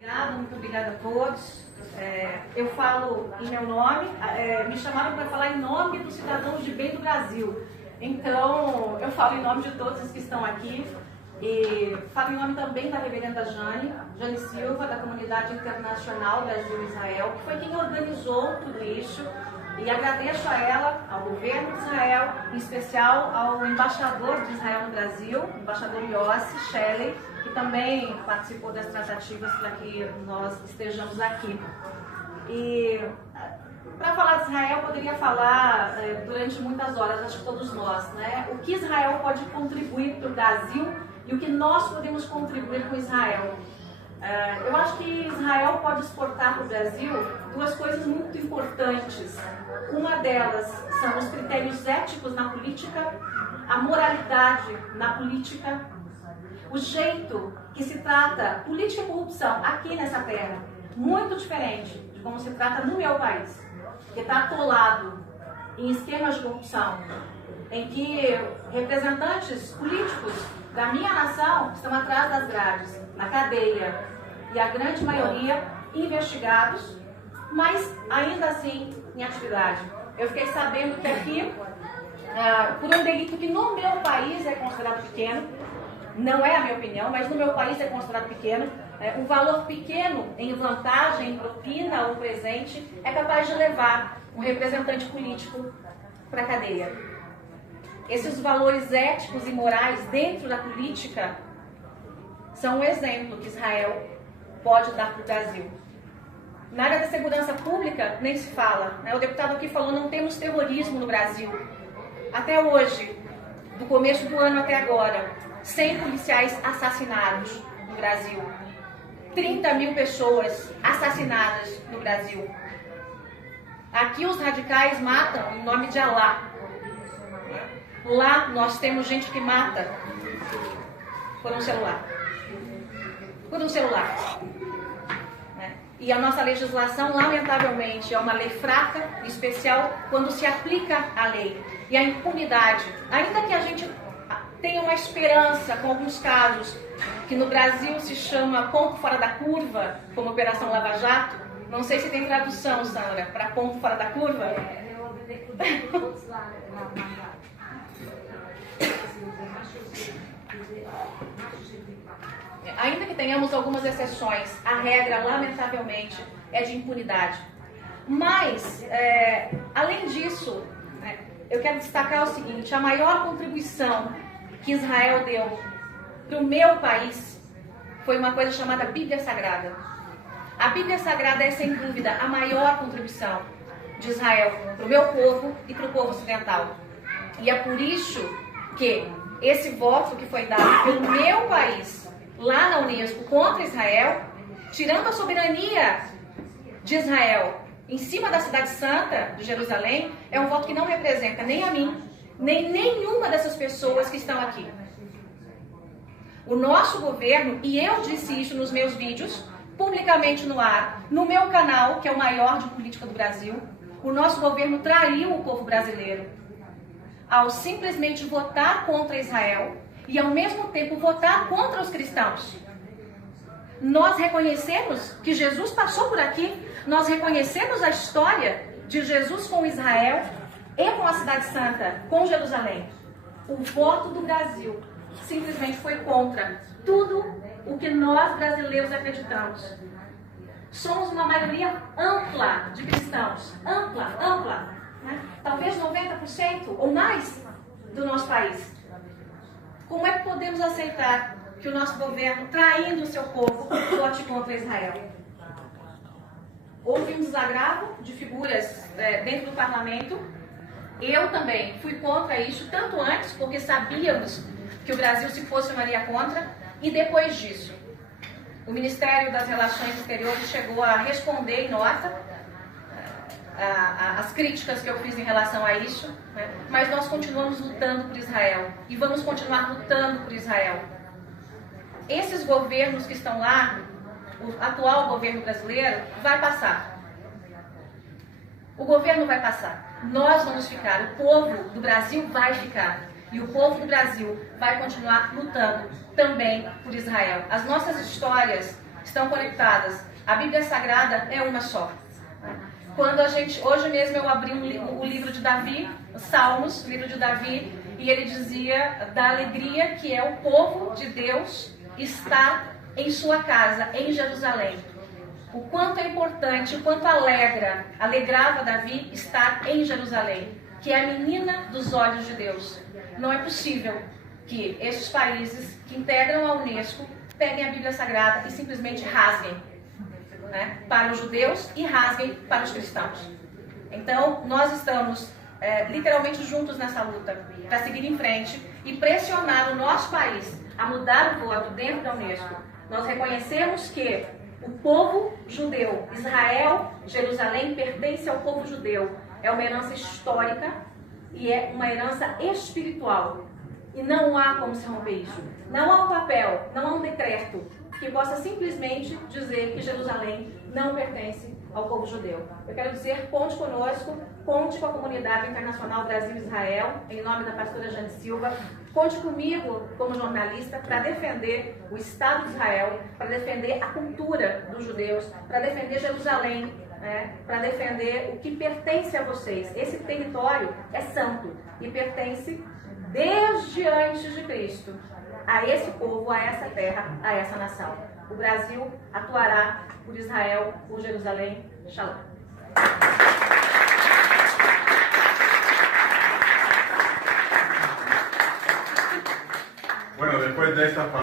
Muito obrigada a todos. Eu falo em meu nome, me chamaram para falar em nome dos cidadãos de bem do Brasil. Então, eu falo em nome de todos os que estão aqui e falo em nome também da reverenda Jane Silva, da Comunidade Internacional Brasil-Israel, que foi quem organizou tudo isso. E agradeço a ela, ao governo de Israel, em especial ao embaixador de Israel no Brasil, o embaixador Yossi Shelley, que também participou das tratativas para que nós estejamos aqui. E para falar de Israel, poderia falar durante muitas horas, acho que todos nós, né? O que Israel pode contribuir para o Brasil e o que nós podemos contribuir com Israel. Eu acho que Israel pode exportar para o Brasil duas coisas muito importantes. Uma delas são os critérios éticos na política, a moralidade na política, o jeito que se trata política e corrupção aqui nessa terra, muito diferente de como se trata no meu país, que está atolado em esquemas de corrupção, em que representantes políticos da minha nação estão atrás das grades, na cadeia, e a grande maioria investigados, mas ainda assim em atividade. Eu fiquei sabendo que aqui, por um delito que no meu país é considerado pequeno, não é a minha opinião, mas no meu país é considerado pequeno, um valor pequeno em vantagem, em propina ou presente, é capaz de levar um representante político para a cadeia. Esses valores éticos e morais dentro da política são um exemplo que Israel pode dar para o Brasil. Na área da segurança pública, nem se fala. O deputado aqui falou, não temos terrorismo no Brasil. Até hoje, do começo do ano até agora, 100 policiais assassinados no Brasil. 30 mil pessoas assassinadas no Brasil. Aqui os radicais matam em nome de Alá. Lá nós temos gente que mata por um celular. Por um celular. E a nossa legislação, lamentavelmente, é uma lei fraca, em especial quando se aplica a lei. E a impunidade, ainda que a gente tenha uma esperança com alguns casos, que no Brasil se chama ponto fora da curva, como Operação Lava Jato, não sei se tem tradução, Sandra, para ponto fora da curva. Ainda que tenhamos algumas exceções, a regra, lamentavelmente, é de impunidade. Mas, além disso, eu quero destacar o seguinte, a maior contribuição que Israel deu para o meu país foi uma coisa chamada Bíblia Sagrada. A Bíblia Sagrada é, sem dúvida, a maior contribuição de Israel para o meu povo e para o povo ocidental. E é por isso que esse voto que foi dado pelo meu país lá na Unesco contra Israel, tirando a soberania de Israel em cima da cidade santa de Jerusalém, é um voto que não representa nem a mim, nem nenhuma dessas pessoas que estão aqui. O nosso governo, e eu disse isso nos meus vídeos, publicamente no ar, no meu canal, que é o maior de política do Brasil, o nosso governo traiu o povo brasileiro ao simplesmente votar contra Israel e ao mesmo tempo votar contra os cristãos. Nós reconhecemos que Jesus passou por aqui, nós reconhecemos a história de Jesus com Israel e com a cidade santa, com Jerusalém. O voto do Brasil simplesmente foi contra tudo o que nós brasileiros acreditamos. Somos uma maioria ampla de cristãos, ampla, né? Talvez 90% ou mais do nosso país. Como é que podemos aceitar que o nosso governo, traindo o seu povo, vote contra Israel? Houve um desagravo de figuras dentro do parlamento. Eu também fui contra isso, tanto antes, porque sabíamos que o Brasil se posicionaria contra, e depois disso. O Ministério das Relações Exteriores chegou a responder em nota as críticas que eu fiz em relação a isso, né? Mas nós continuamos lutando por Israel e vamos continuar lutando por Israel. Esses governos que estão lá, o atual governo brasileiro, vai passar. O governo vai passar. Nós vamos ficar, o povo do Brasil vai ficar. E o povo do Brasil vai continuar lutando também por Israel. As nossas histórias estão conectadas. A Bíblia Sagrada é uma só. Quando a gente, hoje mesmo eu abri o livro de Davi, os Salmos, o livro de Davi, e ele dizia da alegria que é o povo de Deus estar em sua casa, em Jerusalém. O quanto é importante, o quanto alegrava Davi estar em Jerusalém, que é a menina dos olhos de Deus. Não é possível que esses países que integram a Unesco peguem a Bíblia Sagrada e simplesmente rasguem, né, para os judeus e rasguem para os cristãos. Então, nós estamos literalmente juntos nessa luta para seguir em frente e pressionar o nosso país a mudar o voto dentro da Unesco. Nós reconhecemos que o povo judeu, Israel, Jerusalém, pertence ao povo judeu. É uma herança histórica e é uma herança espiritual. E não há como se romper isso. Não há um papel, não há um decreto que possa simplesmente dizer que Jerusalém não pertence ao povo judeu. Eu quero dizer, conte conosco, conte com a comunidade internacional Brasil-Israel, em nome da pastora Jane Silva. Conte comigo como jornalista para defender o Estado de Israel, para defender a cultura dos judeus, para defender Jerusalém, né, para defender o que pertence a vocês. Esse território é santo e pertence desde antes de Cristo a esse povo, a essa terra, a essa nação. O Brasil atuará por Israel, por Jerusalém. Shalom. Bueno, después de esta